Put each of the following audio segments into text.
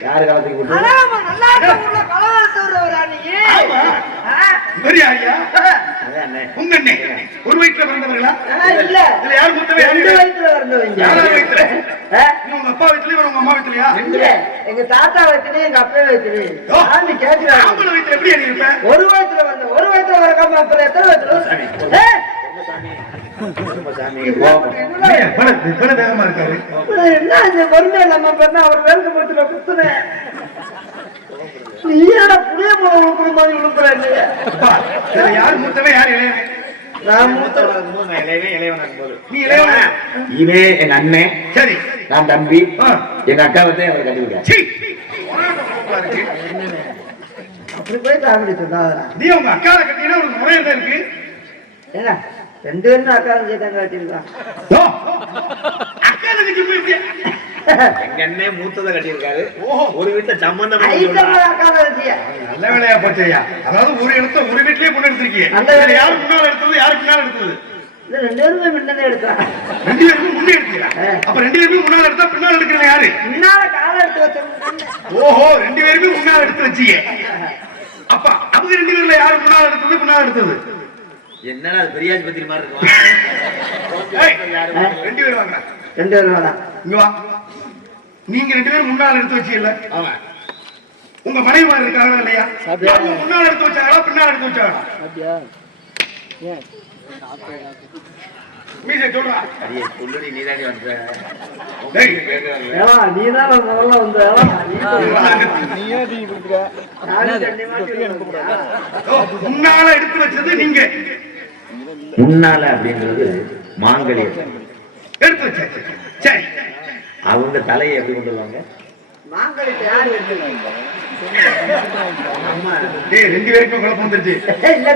யாரு காலத்துக்கு. உங்க அண்ணே. ஒரு வயிற்றுல பிறந்தவர்களா? இல்ல. இதுல யார் மூத்தவன் யாரு ரெண்டு பிறந்தவங்க. வயிற்றுல உங்க அப்பா வயிற்றுல இவர் உங்க அம்மா வயிற்றுலயா. எங்க தாத்தா வயசுலயும் எங்க அப்பா. சாமி ஆம்பளை வயிற்றுல எப்படி நீ இருப்ப? ஒரு வயசுல வந்த ஒரு வயசுல வரக்காம அப்புறம் எத்தனை வயசுல இருக்காரு என்ன அவர் மாதிரி மூத்தவன் மூத்த இளையவனா இவன் எங்க அண்ணன் சரி நான் தம்பி எங்க அக்கா வந்து அவர் கட்டிவிட்டேன் அப்படி போய் தாமடி நீ உங்க அக்காவை கட்டினா ஒரு முறை என்ன இருக்கு? ரெண்டு பேரும் அக்கா வச்சிருக்கான் ஓ, அக்கா தங்கச்சி எங்க அண்ணன் மூத்ததை கட்டியிருக்காரு. ஓஹோ. ஒரு வீட்டுல சம்பந்தம் நல்ல வேலையா போச்சையா அதாவது ஒரு இடத்த ஒரு வீட்லயே பொண்ணு எடுத்திருக்கீங்க. யாரு முன்னால எடுத்தது யாருக்கு முன்னால எடுத்தது? ரெண்டு பேருமே முன்னதே எடுத்தான் ரெண்டு பேருமே முன்னே எடுத்தீங்க. அப்ப ரெண்டு பேருமே முன்னால எடுத்தா பின்னால எடுக்கிறது யாரு? முன்னால காலை எடுத்து வச்சோம் ஓஹோ ரெண்டு பேருமே முன்னால எடுத்து வச்சீங்க. அப்ப அவங்க ரெண்டு பேர்ல யாரு முன்னால எடுத்தது பின்னால எடுத்தது? என்னடா அது பெரியாஜ் பத்திரி மாதிரி இருக்கும் ரெண்டு பேரும் வாங்க ரெண்டு பேரும் வேணாம் இங்க வா. நீங்க ரெண்டு பேரும் முன்னால எடுத்து வச்சீங்கல்ல? ஆமா. உங்க மனைவி இருக்காங்களா இல்லையா? முன்னால எடுத்து வச்சாங்களா பின்னால எடுத்து வச்சாங்களா? மீசை சொல்றா அடியே சொல்லுடி நீதாண்டி வந்த. டேய். ஏவா நீ தான் முதல்ல வந்த ஏவா, நீ தான். நானும் தண்ணி மாட்டி வந்தேன். ஓ, முன்னால எடுத்து வச்சது நீங்க. முன்னால அப்படின்றது மாங்கல்யம் எடுத்து வச்சாச்சு சரி. அவங்க தலையை எப்படி கொண்டு வருவாங்க? மாங்கல்யத்தை யாரு எடுத்துருவாங்க? டேய் ரெண்டு பேருக்கும் குழப்பம் இல்ல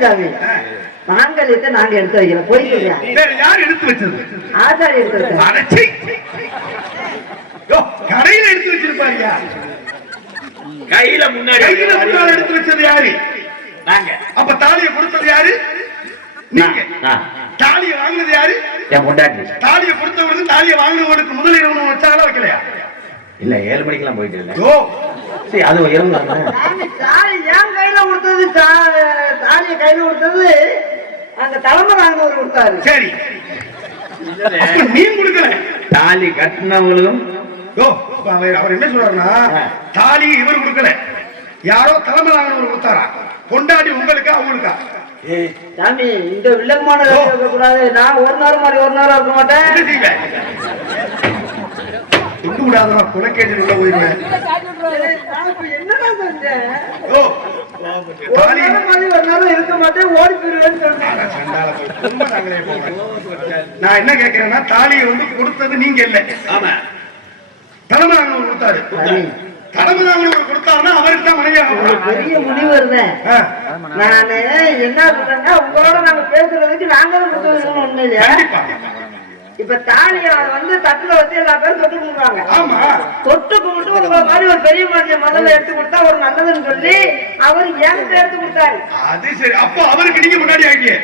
மாங்கல்யத்தை நாங்க எடுத்து வைக்கிறோம் போய் யார் எடுத்து வச்சது? ஆச்சாரி எடுத்து யோ, கடையில எடுத்து வச்சிருப்பாருயா. கையில முன்னாடி கையில எடுத்து வச்சது யாரு? நாங்க. அப்ப தாலியை கொடுத்தது யாரு? நீங்க. தாலியை வாங்கினது யாரு? என் பொண்டாட்டி. தாலியை கொடுத்தவருக்கு தாலியை வாங்கினவங்களுக்கு முதல் இரவு வச்சாங்களா வைக்கலையா? இல்ல ஏழு மணிக்கெல்லாம் போயிட்டு இல்லை. யோ. சரி அது தாலி என் கையில கொடுத்தது தா- தாலியை கையில கொடுத்தது அந்த தலைமை நாங்கவர் கொடுத்தாரு. சரி. நீ கொடுக்கல. தாலி கட்டினவங்களும். அவர் அவர் என்ன சொல்றாருன்னா தாலி இவர் கொடுக்கல. யாரோ தலைமை வாங்கினவர் கொடுத்தாரா? கொண்டாடி உங்களுக்கு அவங்களுக்கா? சாமி இந்த வில்லங்கமான வேலை இருக்க கூடாது நான் ஒரு நேரம் மாதிரி ஒரு நேரம் இருக்க மாட்டேன். துண்டு விடாதவா குலக்கேஜில் உள்ள போயிருவேன் என்னடா செஞ்சேன் ஒரு நேரம் மாதிரி ஒரு நேரம் இருக்க மாட்டேன். ஓடி போயிருவேன்னு சொன்னேன். நான் என்ன கேட்கிறேன்னா தாலியை வந்து கொடுத்தது நீங்க இல்ல. ஆமா. தலைமை கொடுத்தாரு. தலைமை வாங்கினவர் கொடுத்தாருன்னா அவருக்கு தான் மனைவி ஆகணும். பெரிய முடிவு இருந்தேன் ஆ, நானு என்ன சொல்றேன்னா உங்களோட நாங்க பேசுறதுக்கு நாங்க தான் ஒண்ணு இல்லையா இப்ப தாலிய வந்து தட்டுல வச்சு எல்லா பேரும் தொட்டு கும்பிடுவாங்க ஆமா. தொட்டு கும்பிட்டு உங்களை மாதிரி ஒரு பெரிய மனுஷன் முதல்ல எடுத்து கொடுத்தா ஒரு நல்லதுன்னு சொல்லி அவர் என்கிட்ட எடுத்து கொடுத்தாரு. அது சரி. அப்போ அவருக்கு நீங்க முன்னாடி ஆகிய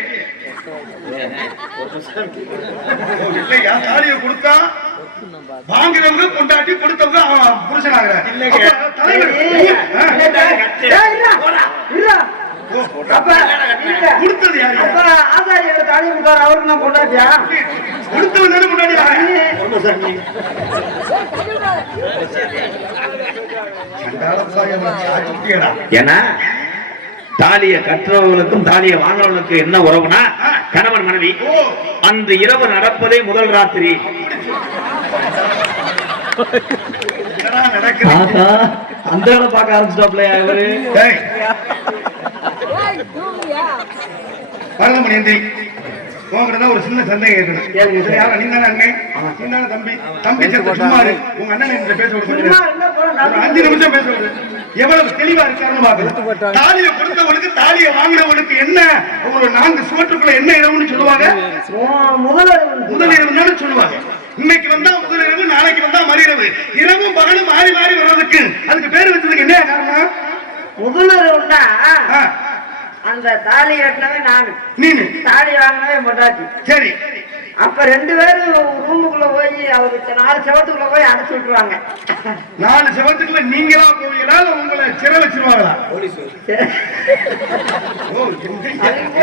இல்லையா? தாலியை கொடுத்தா வாங்குறவங்க கொண்டாட்டி கொடுத்தவங்க புருஷனாகிற. கொடுத்தது யாரு அப்ப ஆசாரியோட தாலி கொடுத்தாரு அவருக்கு நான் கொண்டாட்டியா கொடுத்தவன் தானே முன்னாடி ஆகிறேன் ஏன்னா தாலிய கற்றவர்களுக்கும் தாலிய வாங்குறவங்களுக்கும் என்ன உறவுனா கணவன் மனைவி அன்று இரவு நடப்பதே முதல் ராத்திரி அந்த வேலை பார்க்க ஆரம்பிச்சிட்டாப்ல இவரு. டேய், பரதமணி எந்திரி உங்ககிட்ட தான் ஒரு சின்ன சந்தேகம். சரி, யாரா? நீ தானே அண்ணன் நீ தானே தம்பி? தம்பி சும்மா இரு. உங்க அண்ணன் என்கிட்ட பேச ஒரு அஞ்சு நிமிஷம் பேச எவ்வளவு தெளிவா இருக்காருன்னு பாக்கலாம் தாலியை கொடுத்தவனுக்கு தாலியை வாங்கினவனுக்கு என்ன? ஒரு நான்கு சுவற்றுக்குள்ள என்ன இடம்னு சொல்லுவாங்க? முதல் தானே சொல்லுவாங்க. இன்னைக்கு வந்தா முதல் இரவு நாளைக்கு வந்தா மறு இரவு இரவும் பகலும் மாறி மாறி வர்றதுக்கு. அதுக்கு பேர் வச்சதுக்கு என்ன காரணம்? முதல்வர்னா ஆ, அந்த தாலி கட்டினவே நானு. நீனு. தாலி வாங்கினவே பொண்டாட்டி. சரி. அப்ப ரெண்டு பேரும் ரூமுக்குள்ள போய் அவருக்கு நாலு செவத்துக்குள்ள போய் அடைச்சு விட்டுருவாங்க. நாலு செவத்துக்குள்ள நீங்களா போவீங்களா இல்ல உங்களை சிறை வச்சிருவாங்களா?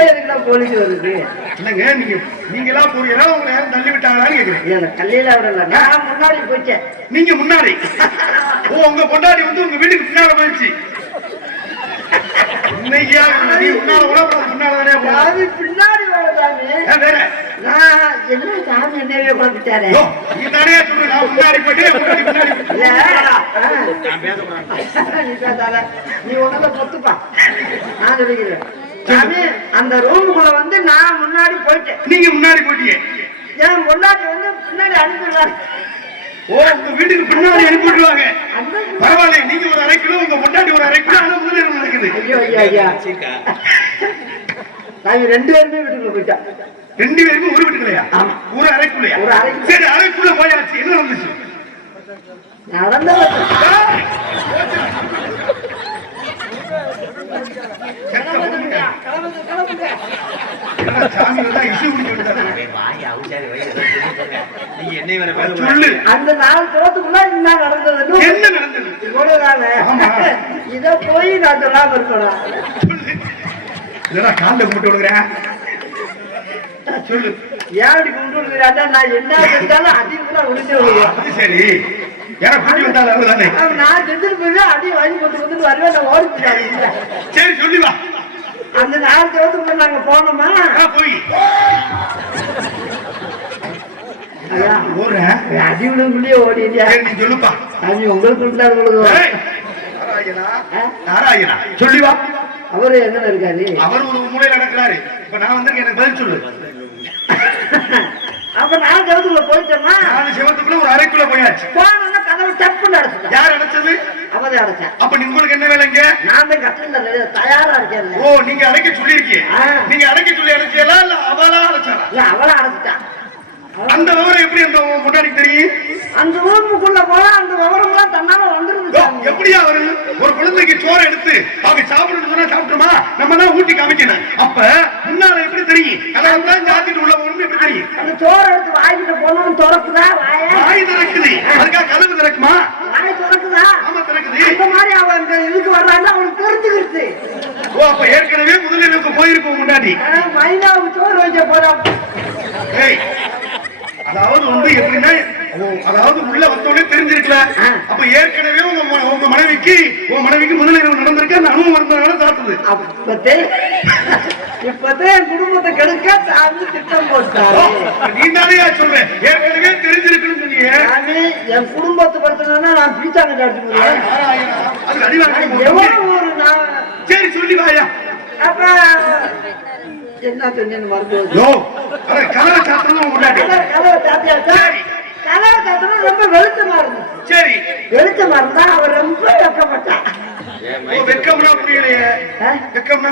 எதுக்குடா போலீஸ் வருது. இல்லைங்க நீங்க நீங்களா போவீங்களா உங்களை யாரும் தள்ளி விட்டாங்களான்னு கேக்குறேன். எனக்கு கல்லையில விடல. நான் முன்னாடி போயிட்டேன். நீங்க முன்னாடி. ஓ உங்க பொண்டாடி வந்து உங்க வீட்டுக்கு பின்னால போயிடுச்சு முன்னால கூட அப்புறம் முன்னால தானே பின்னாடி வேற. என்ன சாமி என்னவே ஓ, நீ உன்னத பொத்துப்பா. நான் சொல்லிக்கிறேன். சாமி அந்த ரூமுக்குள்ள வந்து நான் முன்னாடி போயிட்டேன். நீங்க முன்னாடி போயிட்டீங்க. என் பொண்டாட்டி வந்து பின்னாடி அனுப்பிடுவாங்க? ஓ உங்க வீட்டுக்கு பின்னாடி அனுப்பி விட்டுருவாங்க அந்த பரவாயில்ல நீங்க ஒரு அரை கிலோ உங்க பொண்டாட்டி ஒரு அரை கிலோ ஆனா முதலிடம் நடக்குது. ஐயோ ஐயோ ஐயா. சாமி ரெண்டு பேருமே வீட்டுக்குள்ள போயிட்டா. ரெண்டு பேருமே ஒரு வீட்டுக்குள்ளையா. ஒரு அறைக்குள்ளையா? ஒரு அறைக்குள்ள. சரி அறைக்குள்ள போயாச்சு. என்ன நடந்துச்சு? நடந்தது. என்ன சாமி வந்தா இசை குடிச்சு விட்டாரு. சொல்லு. அந்த நாலு சோத்துக்குள்ள என்ன நடந்ததுன்னு என்ன நடந்தது? இவ்வளவுதானே. இத போய் நான் சொல்லாம இருக்கணும். இல்லடா கால்ல கும்பிட்டு விடுறேன் சொல்லு. ஏன் கொண்டு விடுறாண்டா நான் என்ன செஞ்சாலும் அதிகமா விழுந்து விடுவேன் அது சரி. ஏன்னா கூட்டி வந்தாலும் நான் செஞ்சுட்டு போய் அடி வாங்கி கொண்டு வந்துட்டு வருவேன் நான் ஓடி போயிட்டாங்க சரி சொல்லி வா. அந்த நாலு சோத்துக்குள்ள நாங்க போனோமா? போய். ஓடிட்டியா? சரி நீ சொல்லுப்பா. சாமி உங்களுக்கு இருந்தா உங்களுக்கு நாராயணா? நாராயணா. சொல்லி வா. அவரு எங்க இருக்காரு அவர் ஒரு மூலையில நடக்கிறாரு. இப்ப நான் வந்து எனக்கு பதில் சொல்லு. அப்ப நான் சோத்துக்குள்ள போயிட்டோமா நாலு சிவத்துக்குள்ள ஒரு அறைக்குள்ள போயாச்சு. போனோம்னா கதவு டப்புன்னு அடைச்சிட்டேன். யார் அடைச்சது? அவதே அடைச்சேன். அப்ப உங்களுக்கு என்ன வேலைங்க நான் தான் கட்டில தயாரா இருக்கேன் ஓ நீங்க அடைக்க சொல்லியிருக்கீங்க. நீங்க அடைக்க சொல்லி அடைச்சியலா இல்ல அவளா அடைச்சாளா? இல்ல அவளை அடைச்சிட்டான். அந்த விவரம் எப்படி அந்த முன்னாடி தெரியும்? அந்த ரூமுக்குள்ள போனா அந்த விவரம் எல்லாம் தன்னால வந்துருது எப்படியா வருது ஒரு குழந்தைக்கு சோறு எடுத்து அவங்க சாப்பிட்டுமா நம்ம தான் ஊட்டி காமிக்கணும். அப்ப முன்னால எப்படி தெரியும்? கலகம் தான் ஜாத்திட்டு உள்ள போகணும் எப்படி தெரியும்? அந்த சோறு எடுத்து வாய்க்கிட்ட போனோம் திறக்குதா வாய? திறக்குது. அதுக்காக கதவு திறக்குமா? வாய் திறக்குதா? ஆமா திறக்குது. அந்த மாதிரி அவன் இந்த இதுக்கு வர்றான்னு அவனுக்கு தெரிஞ்சுக்கிடுச்சு. ஓ அப்ப ஏற்கனவே முதலிலுக்கு போயிருக்கோம் முன்னாடி. ஆஹ், மைனாவுக்கு சோறு வைக்க போறான் ஏய், அதாவது வந்து எப்படின்னா அதாவது உள்ள வந்தோடனே தெரிஞ்சிருக்கல. அப்ப ஏற்கனவே மனைவிக்கு உங்க மனைவிக்கு முதலிரவு நடந்திருக்கு? அந்த அனுபவம் இருந்ததுனால சாப்பிட்டது அப்பத்தே என் குடும்பத்தை கெடுக்க சாமி திட்டம் போட்டாரு. நீ தானே சொல்ற? ஏற்கனவே தெரிஞ்சிருக்குன்னு சொன்னீங்க சாமி என் குடும்பத்தை படுத்தணும்னா நான் பீச்சாங்க அடிச்சு போடுவேன் நாராயணா, அது அடிவாங்க எவ்வளவு ஒரு நான் சரி சொல்லி வாயா. அப்ப என்ன சொன்னேன்னு மறந்து கதவை சாத்தணும் தாத்தனா ரொம்ப வெளிச்சமா இருந்துச்சு சரி. வெளிச்சமா இருந்தா அவர் ரொம்ப வெக்கப்பட்டான் ஓ, வெக்கம்னா? வெக்கம்னா?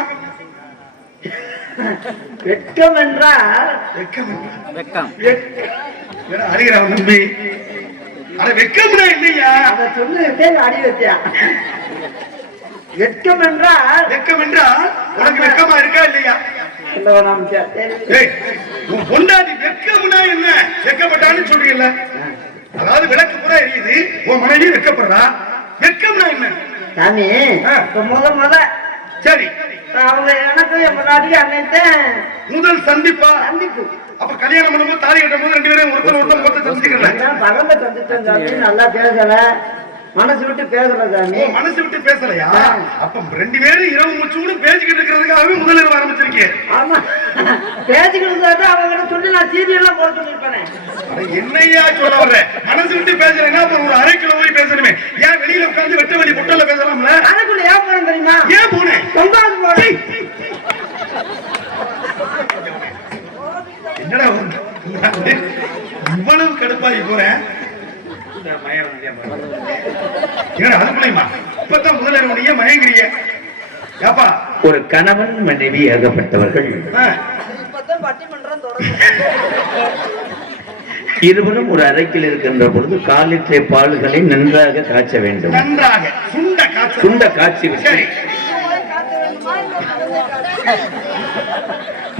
வெட்கம் என்றால்? வெக்கம். வெட்கம். ஏடா அறிகிறான் நம்பி அட வெக்கம்னா இல்லையா? அதை சொல்லுகிட்டே அடி வச்சியா வெட்கம் என்றால் வெக்கம் என்றால் உனக்கு வெக்கமா இருக்கா இல்லையா? சொல்ல வேணாம் சார். சரி. ஏய் உன் பொண்டாட்டி வெக்கம்னா என்ன? வெக்கப்பட்டான்னு சொல்றீங்கல்ல. அதாவது விளக்கு பூரா எரியுது. உன் மனைவி வெக்கப்படுறா வெக்கம்னா என்ன? சாமி முத முத சரி. அவங்க எனக்கு என் முன்னாடி அன்னைக்கு முதல் சந்திப்பா? சந்திப்பு. அப்ப கல்யாணம் பண்ணும்போது தாலி கட்டும் போது ரெண்டு பேரும் ஒருத்தர் ஒருத்தர் தெரிஞ்சுக்கிறேன் நான் பகல்ல சந்திச்சேன் சாமி நல்லா பேசல. மனசு விட்டு பேசல சாமி மனசு விட்டு பேசலையா. அப்ப ரெண்டு பேரும் இரவு முச்சு கூட பேசிக்கிட்டு இருக்கிறதுக்காகவே முதலிரவு ஆரம்பிச்சிருக்கேன் ஆமா பேசிக்கிட்டு இருந்தா அவங்க சொல்லி நான் சீரியல்லாம் போட சொல்லிருப்பேன் என்னையா சொல்ல வர்ற மனசு விட்டு பேசுறேன்னா அப்ப ஒரு அரை கிலோ போய் பேசணுமே ஏன் வெளியில உட்கார்ந்து வெட்ட வெளி பொட்டல்ல பேசலாம்ல அதுக்குள்ள ஏன் போறேன் தெரியுமா ஏன் போனேன் பொங்காது போறேன் என்னடா? இவ்வளவு கடுப்பாகி போறேன் அதுக்குள்ளேயுமா இப்பதான் ஏப்பா? ஒரு கணவன் மனைவி ஆகப்பட்டவர்கள் ஆ, இப்பதான் பட்டிமன்றம் தொடங்கும் இருவரும் ஒரு அறைக்கில் இருக்கின்ற பொழுது காலிற்றை பால்களை நன்றாக காய்ச்ச வேண்டும். நன்றாக. சுண்ட காய்ச்சி சரி.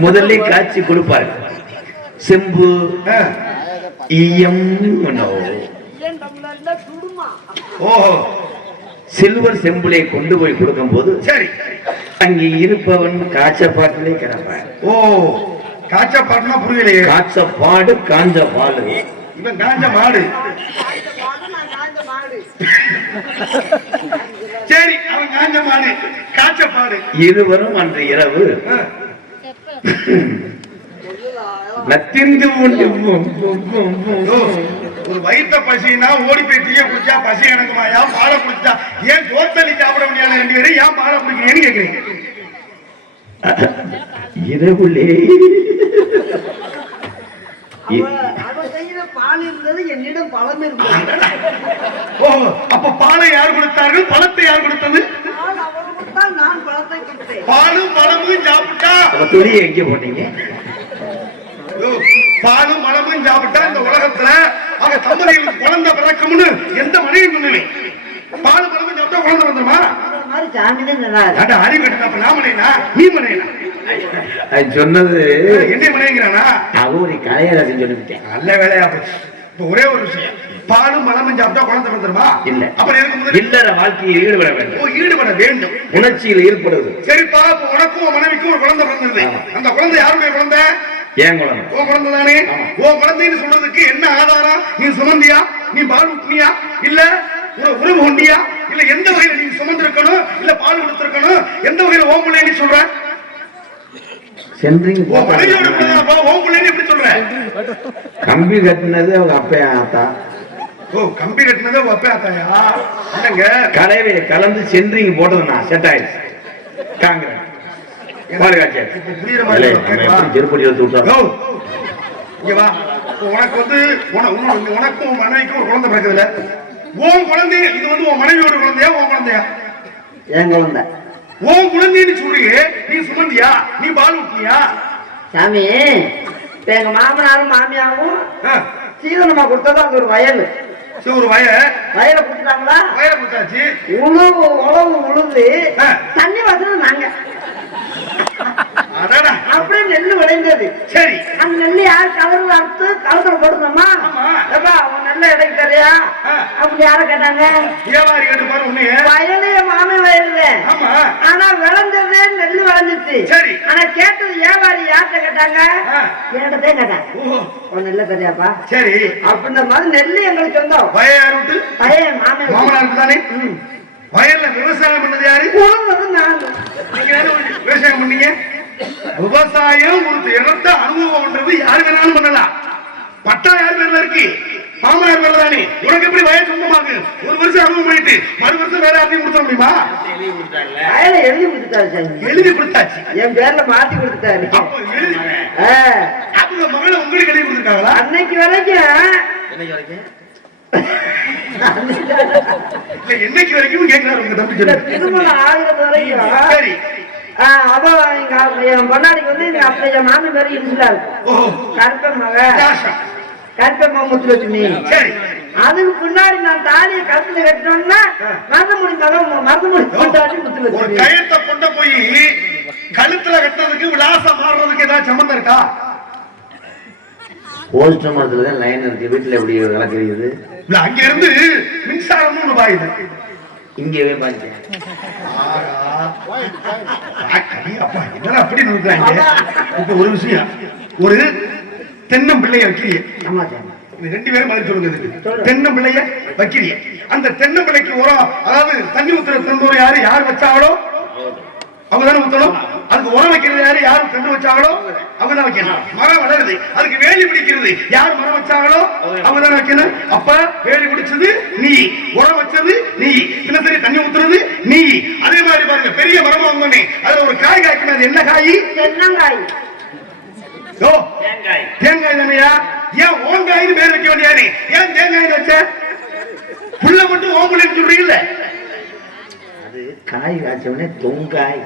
முதல்ல காய்ச்சி கொடுப்பார்கள். செம்பு. ஈயம் நோ. ஓஹோ. சில்வர் செம்புலை கொண்டு போய் கொடுக்கும்போது சரி அங்கே இருப்பவன் காய்ச்சப்பாட்டிலே கிடப்பான். ஓ காய்ச்சா பாட்டுனா புரியலையே. காய்ச்சப்பாடு காஞ்ச பாடு இவன் காஞ்ச மாடு காய்ச்ச மாடு நான் காய்ச்ச மாடு சரி அவன் காஞ்ச மாடு காய்ச்ச பாடு இருவரும் அன்று இரவு. நத்திந்து ஒரு வயித்த பசினா ஓடி போய் டீய குடிச்சா பசி எனக்குமாயா பாலை குடிச்சா? ஏன் தோத்தலி சாப்பிட முடியாத ரெண்டு பேரும்? ஏன் பாலை குடிக்கிறீங்கன்னு கேக்குறீங்க. இரவுலே. அவ அவ கையில பால் இருந்தது என்னிடம் பழம் ஓ அப்ப பாலை யார் கொடுத்தார்கள்? பழத்தை யார் கொடுத்தது? பால் அவருக்கு தான் நான் பழத்தை கொடுத்தேன். பாலும் பழமும் சாப்பிட்டா. துணியை எங்க போட்டீங்க? ஓ, பாலும் பழமும் சாப்பிட்டா இந்த உலகத்துல தம்பதிகளுக்கு குழந்தை பிறக்கும்னு எந்த மனைவியும் சொன்னேன் பாலும் பழமும் சாப்பிட்டா குழந்தை வந்துருமா சொன்னது என்ன மனைங்கிறானா அவ ஒரு கலையரசன் சொல்லிவிட்டேன். நல்ல வேலையா ஒரே ஒரு விஷயம். பாலும் மலமும் சாப்பிட்டா குழந்தை பிறந்துருமா? இல்ல. அப்புறம் முதல்ல இல்லற வாழ்க்கையில் ஈடுபட வேண்டும். ஓ, ஈடுபட வேண்டும். உணர்ச்சியில் ஈடுபடுவது. சரிப்பா இப்ப உனக்கும் உன் மனைவிக்கும் ஒரு குழந்தை பிறந்தது அந்த குழந்தை யாருடைய குழந்தை? ஏன் குழந்தை? உன் குழந்தை தானே? உன் குழந்தைன்னு சொல்றதுக்கு என்ன ஆதாரம் நீ சுமந்தியா? நீ பால் ஊட்டினியா? இல்ல உன- உறவு கொண்டியா? இல்ல எந்த வகையில நீ சுமந்திருக்கணும்? இல்ல பால் கொடுத்திருக்கணும்? எந்த வகையில ஓம் பிள்ளைன்னு சொல்ற? கம்பி கட்டினது அவங்க அப்பா ஆத்தா? ஓ கம்பி கட்டினதே உன் அப்பா தாயா இல்லங்க கலவையை கலந்து சென்றிங் போட்டது நான் செட் ஆயிடுச்சு. காங்கிரஸ். திருப்பதி எடுத்து விட்டோம் யோ, இங்க வா. இப்ப உனக்கு வந்து உன- உன- உனக்கும் உன் மனைவிக்கும் ஒரு குழந்தை பிறக்குதுல உன் குழந்தை இது வந்து உன் மனைவியோட குழந்தையா உன் குழந்தையா? என் குழந்தை. உன் குழந்தைன்னு சொல்றியே நீ சுமந்தியா? நீ பால் ஊட்டியா சாமி எங்க மாமனாரும் மாமியாவும் ஆ, சீதனமா கொடுத்தது அங்க ஒரு வயல். ஒரு வய. வயலை கொடுத்துட்டாங்களா? வயல கொடுத்தாச்சு. உழவு உழவு உழுது. தண்ணி வசதி நாங்க அப்படியே நெல்லு விளைந்தது. சரி. அந்த நெல்லு யார் கலர் வறுத்து கலத்துல. ஏப்பா உன் நெல்ல இடைக்கு தரையா. அப்படி யார கேட்டாங்க? வியாபாரி கேட்டு பாரு உன்னைய. வயலே மாமன் வயலு ஆனா விளைஞ்சது நெல்லு விளைஞ்சிச்சு. சரி. ஆனா கேட்டது வியாபாரி யார்கிட்ட கேட்டாங்க? ஆ. என்கிட்டதே கேட்டாங்க. உன் நெல்ல தெரியாப்பா சரி. அப்படின்ற மாதிரி நெல்லு எங்களுக்கு சொந்தம் வய யார் பையன் மாமன் மாமனாருக்கு தானே வயல்ல விவசாயம் பண்ணது யாரு? விவசாயம் பண்ணீங்க? விவசாயம் ஒரு இடத்த அனுபவம்ன்றது யாரு வேணாலும் பண்ணலாம். பட்டா யார் பேர்ல இருக்கு? மாமனார் பேர்ல தானே? உனக்கு எப்படி வயல் சொந்தமாகு? ஒரு வருஷம் அனுபவம் பண்ணிட்டு மறு வருஷம் வேற யார்ட்டையும் கொடுத்த முடியுமா? எழுதி கொடுத்துட்டாரு சாமி. எழுதி கொடுத்தாச்சு. என் பேர்ல மாத்தி ஆ, அவங்க மகளை உங்களுக்கு எழுதி கொடுத்துருக்காங்களா? அன்னைக்கு வரைக்கும்? என்னைக்கு வரைக்கும் கேட்கிறாரு உங்க தம்பி சரி. அவ எங்க என் பொன்னாடிக்கு வந்து எங்க அப்ப என் மாமி மாதிரி ஓஹோ கருப்ப மக. கருப்ப சரி. அதுக்கு பின்னாடி நான் தாலியை கழுத்துல கட்டணும்னா மருதமுடி மகன் மருதமுடி கொண்டாடி ஒரு முத்துலட்சுமி கயத்தை கொண்டு போய் கழுத்துல கட்டுறதுக்கு விலாசம் மாறுறதுக்கு ஏதாவது சம்மந்தம் இருக்கா? போஸ்ட் மரத்துல தான் லைன் இருக்கு. வீட்டுல எப்படி விளக்குறது இல்ல அங்க இருந்து மின்சாரமும் ஒண்ணு பாயுது பாருங்க. அடி அப்பா, என்னடா அப்படி நிறுத்துறாங்க? இப்ப ஒரு விஷயம். ஒரு ஆமா சாமி இது ரெண்டு பேரும் பதில் சொல்லுங்க இதுக்கு. தென்னம்பிள்ளைய வைக்கிறீங்க அந்த தென்னம்பிள்ளைக்கு உரம் அதாவது தண்ணி ஊத்துற திரும்ப யாரு யார் வச்சாங்களோ அவங்க தானே ஊத்தணும். அதுக்கு உரம் வைக்கிறது யாரு? யார் தண்டு வச்சாங்களோ அவங்க தான் வைக்கணும். மரம் வளருது. அதுக்கு வேலி பிடிக்கிறது யார் மரம் வச்சாங்களோ அவங்க தானே வைக்கணும். அப்ப வேலி பிடிச்சது நீ. உரம் வச்சது நீ. தினசரி தண்ணி ஊத்துறது நீ. அதே மாதிரி பாருங்க பெரிய மரமா வந்தோடனே அதுல ஒரு காய் காய்க்கணும் அது என்ன காய்? தென்னங்காய். ஓ தேங்காய். தானையா? ஏன் ஓங்காயின்னு பேர் வைக்க வேண்டியானே ஏன் தேங்காய் வச்ச? புள்ள மட்டும் ஓங்குலன்னு சொல்றீங்கல்ல? அது காய் காய்ச்சவனே தொங்காய்.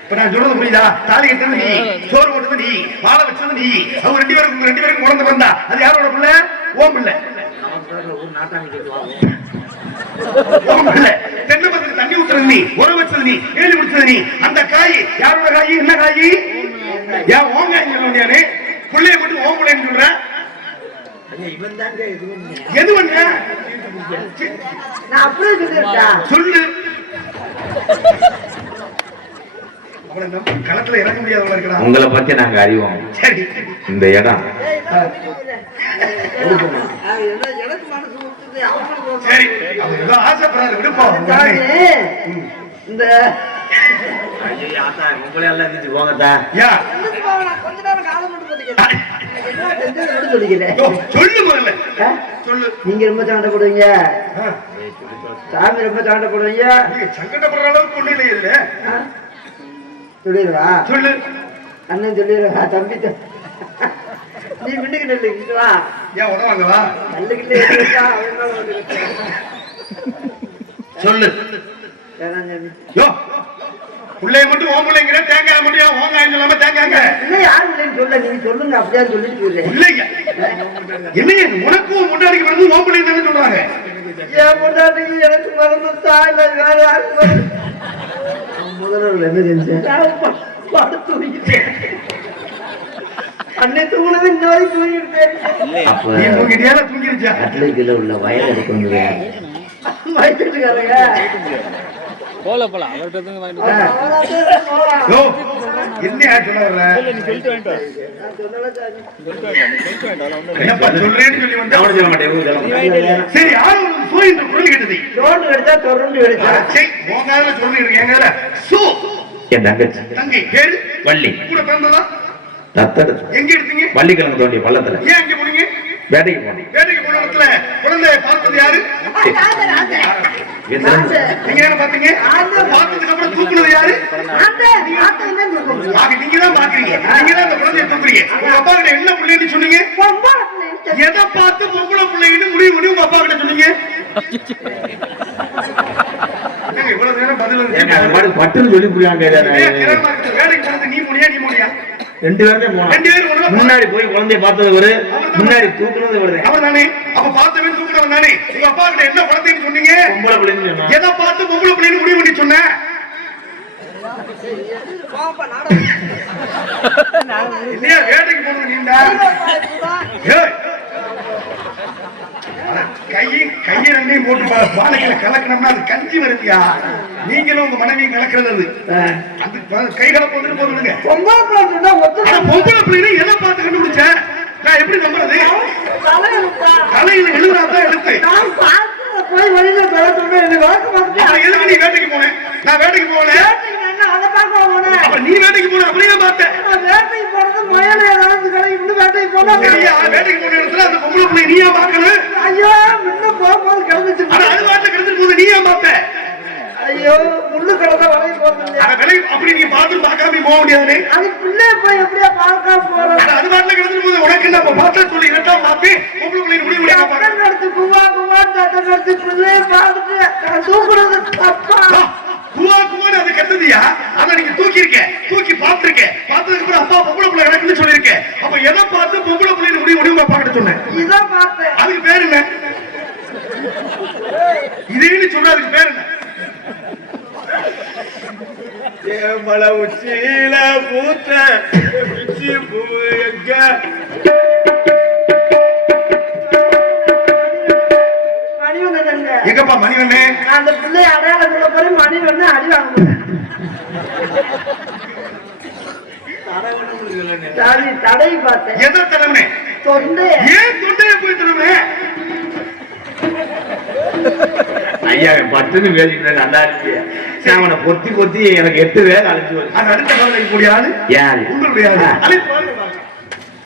இப்ப நான் சொல்றது புரியுதா? தாலி கட்டது நீ சோறு போட்டது நீ வாழை வச்சது நீ. அவங்க ரெண்டு பேருக்கும் உங்க ரெண்டு பேருக்கும் குழந்தை பிறந்தா அது யாரோட பிள்ளை? ஓம் பிள்ளை. ஓம் பிள்ளை. தென்னை மரத்துக்கு தண்ணி ஊத்துற வளர்த்தது நீ உர வச்சது நீ ஏழு முடிச்சது நீ. அந்த காய் யாரோட காய்? என்ன காய்? ஏன் ஓங்காய் சொல்லுவானே பிள்ளைய மட்டும் ஓம் பிள்ளைன்னு சொல்ற எது பண்ண நான் அப்படியே சொல்லியிருக்கேன் சொல்லு. அவனை நம்பி களத்துல இறங்க முடியாதவங்க இருக்கிறான் உங்களை பத்தி நாங்க அறிவோம். சரி. இந்த இடம். சரி. அவர் ஏதோ ஆசைப்படுறாரு விடுப்போம் சாமி, இந்த உங்களே எல்லாம் போங்கத்தா. யா. கொஞ்ச நேரம் காலம் மட்டும் பதிக்கிறேன். எனக்கு என்ன செஞ்சது மட்டும் சொல்லிக்கிறேன். யோ, சொல்லு முதல்ல. ஆ? சொல்லு. நீங்க ரொம்ப சண்டை போடுவீங்க சாமி ரொம்ப சண்டை போடுவீங்க நீங்க சங்கடப்படுற அளவுக்கு ஒண்ணு இல்லை. இதுல ஆ? சொல்லிடுவா சொல்லு. அண்ணன் சொல்லிடுவா தம்பி நீ மின்னுக்கு நெல்லுக்கிட்டு வா ஏன் நெல்லுக்கிட்டே மேல வந்து நிற்கிறான். சொல்லு. பிள்ளைய மட்டும் ஓம் பிள்ளைங்கிற தேங்காய் மட்டும் ஓங்காய் சொல்லாம தேங்காய்ங்க? யாரும் இல்லைன்னு சொல்ல நீங்க சொல்லுங்க அப்படியே சொல்லிட்டு சொல்றேன் இல்லைங்க. என்னங்க? உனக்கும் முன்னாடிக்கு வந்து ஓம் பிள்ளை தானே சொல்றாங்க. என் பொண்டாட்டிக்கு எனக்கு வேற மறந்து முதல்வர் என்ன செஞ்சேன்? அன்னை தூங்குனது இந்த தூங்கிருச்சா கட்லைக்குள்ள உள்ள வயல் எடுக்க வயிற்றுக்காரங்க போல போலாம் அவர்கிட்ட இருந்து வள்ளிக்கிழங்கு தோண்டிய பள்ளத்துல. ஏன் அங்க போனீங்க? வேட்டைக்கு வேட்டைக்கு போன இடத்துல குழந்தைய பார்த்தது யாரு? நீங்க என்ன பாத்தீங்க? பார்த்ததுக்கு அப்புறம் தூக்குனது யாரு? நீங்க தான் பாக்குறீங்க. நீங்க தான் அந்த குழந்தைய தூக்குறீங்க. உங்க அப்பா கிட்ட என்ன பிள்ளைன்னு சொன்னீங்க? எதை பார்த்து பொம்பளை பிள்ளைன்னு முடிவு பண்ணி உங்க அப்பா கிட்ட சொன்னீங்க? இவ்வளவு நேரம் பதில் பட்டுன்னு சொல்லி புரியாம ஏன் கிரகமா இருக்குது? வேலைக்கு போனது நீ முடியா நீ முடியா ரெண்டு பேருமே போனோம். ரெண்டு பேரும். முன்னாடி போய் குழந்தைய பார்த்தது ஒரு முன்னாடி தூக்குனது ஒரு. அவர் தானே? அப்ப பார்த்தவன் தூக்குறவன் தானே? உங்க அப்பா கிட்ட என்ன குழந்தைன்னு சொன்னீங்க? பொம்பளை பிள்ளைன்னு சொன்னா எதை பார்த்து பொம்பளை பிள்ளைன்னு முடிவு பண்ணி சொன்ன? இல்லையா வேலைக்கு போனது நீண்டா? ஏய். அட, கையை கையை ரெண்டையும் போட்டு பானைகளை கலக்கணும்னா அது கஞ்சி வருதியா? நீங்களும் உங்க மனைவியும் கலக்கிறது அது. அது ப- கை கலப்பு வந்துட்டு போதுங்க பொம்பளை பிள்ளை சொன்னா ஒத்து பொம்பளை பிள்ளைன்னு எதை பார்த்து கண்டுபிடிச்சேன் நான் எப்படி நம்புறது? தலையில எழுதுறாதான் எழுத்து? நான் பார்த்து போய் வெளியில அப்புறம் பார்த்துட்டு எதுக்கு நீ வேட்டைக்கு போனேன் நான் வேட்டைக்கு போனேன்? நீ வேட்டைக்கு போன அப்படியே பார்த்தேன் நான் வேட்டைக்கு போனது முயல் ஏதாவது கிடைக்கும் வேட்டைக்கு போனா வேட்டைக்கு போன இடத்துல அந்த பொம்பளை பிள்ளை நீயா பார்க்கணும் ஐயோ முன்ன போகும்போது கிளம்பிச்சு ஆனா அது வாட்டில கிடந்துட்டு போது நீயா பார்த்த ஐயோ முள்ளு கிடந்த வளைய போறது அத விலை அப்படி நீ பார்த்து பார்க்காம போக முடியாது அது பிள்ளை போய் எப்படியா பார்க்காம ஆனா அது வாட்டில கிடந்துட்டு போது உனக்கு என்ன பார்த்தா சொல்லி பார்த்து பொம்பளை பிள்ளை முடிவு நடத்து குவா குவா சட்டம் நடத்தி பிள்ளைய பார்த்துட்டு நான் தூக்குறது தப்பா? குவா குவான்னு அது கெட்டதியா? அதை நீங்க தூக்கி தூக்கி பார்த்திருக்க. பார்த்ததுக்கு அப்புறம் அப்பா பொம்பளை பிள்ளை எனக்குன்னு சொல்லியிருக்க. அப்ப எதை பார்த்து பொம்பளை பிள்ளை முடிவு முடிவு கிட்ட சொன்னேன்? இதான் பார்த்தேன். அதுக்கு பேர் என்ன? இதேன்னு சொல்ற அதுக்கு பேர் என்ன? மலை உச்சியில பூத்த பிச்சி பூ எங்க? எங்கப்பா மணிவண்ணே? அந்த பிள்ளைய அடையாளம் சொல்ல போறேன் மணி ஒண்ணு அடி வாங்க தடை பார்த்தேன். எதை தலைவனே தொண்டை ஏன் தொண்டைய போய் தலைவனே ஐயா பட்டுன்னு வேலைக்கு நல்லா இருக்கு நான் அவனை பொத்தி பொத்தி எனக்கு எட்டு வேலை அழைச்சு அது அடுத்த கூடிய ஆளு? யாரு? உங்களுடைய